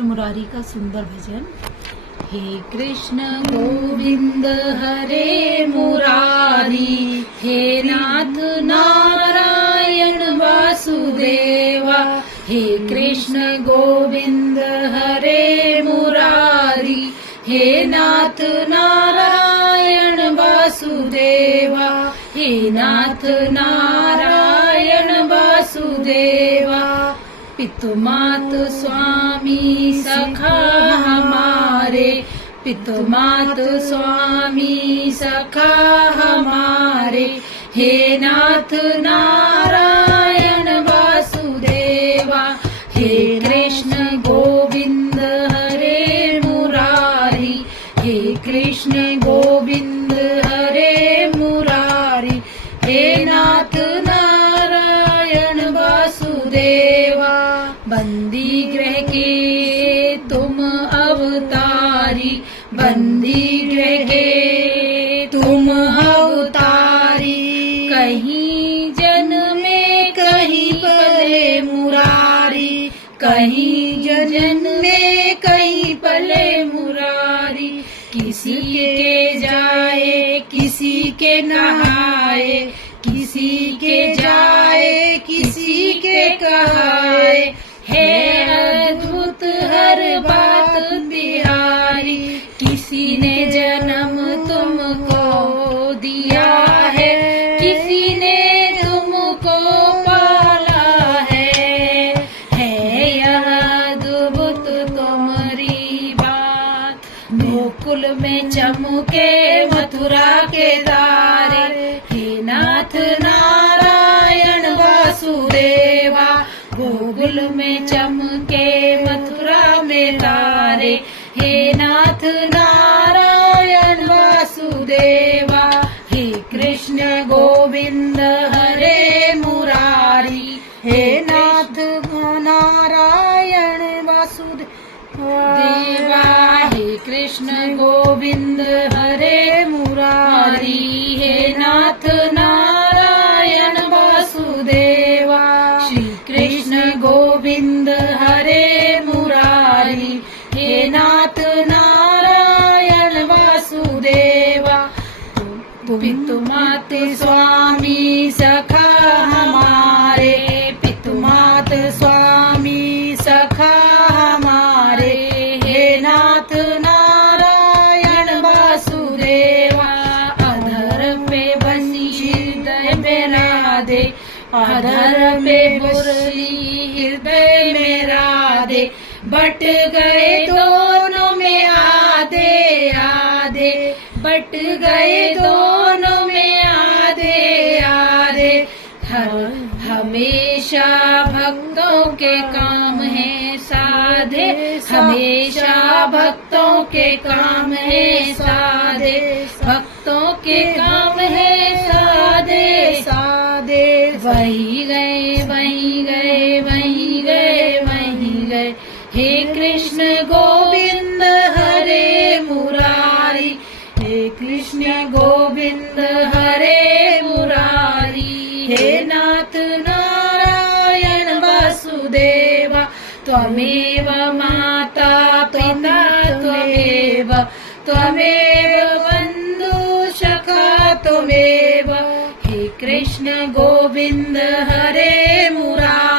कृष्ण मुरारी का सुंदर भजन। हे कृष्ण गोविंद हरे मुरारी, हे नाथ नारायण वासुदेवा। हे कृष्ण गोविंद हरे मुरारी, हे नाथ नारायण वासुदेवा। हे नाथ नारायण वासुदेवा। पितु मात स्वामी सखा हमारे, पितु मात स्वामी सखा हमारे। हे नाथ नारायण वासुदेवा। हे कृष्ण गोविंद हरे मुरारी, हे कृष्ण गोविंद हरे मुरारी। हे नाथ नारायण वासुदेवा। बंदी गृह के तुम अवतारी, बंदी गृह के तुम अवतारी। कहीं जन्मे कहीं पले मुरारी, कहीं जन्मे कहीं पले मुरारी। किसी के जाए किसी के नहाए, किसी के जाए किसी के कहाए। है अद्भुत हर बात बिहारी, किसी ने जन्म तुमको दिया है, किसी ने तुमको पाला है। यह अद्भुत तुम्हारी बात। गोकुल में चमके मथुरा के तारे, हे नाथ नारायण वासुदेवा। गोकुल में चमके मथुरा में तारे, हे नाथ नारायण वासुदेवा। हे कृष्ण गोविंद हरे मुरारी, हे नाथ नारायण वासुदेवा। हे कृष्ण गोविंद हरे मुरारी, हे नाथ नारायण वासुदेवा। श्री कृष्ण गोविंद हरे मुरारी, हे नाथ नारायण वासुदेवा। पितु मात स्वामी सखा हमारे, पितु मात स्वामी सखा हमारे। हे नाथ नारायण वासुदेवा। अधर पे बसी हृदय में राधे, अधर में बसी हृदय में राधे। बट गए दोनों में आधे आधे, बट गए दोनों में आधे आधे। हमेशा भक्तों के काम है साधे, हमेशा भक्तों के काम है साधे। भक्तों के काम है साधे साधे। वही गए वही गए वही गए वही गए। हे कृष्ण गोविंद हरे मुरारी, हे कृष्ण गोविंद हरे मुरारी। हे नाथ नारायण वासुदेवा। त्वमेव माता पिता त्वमेव, त्वमेव बन्धु सखा त्वमेव। हे कृष्ण गोविंद हरे मुरारी।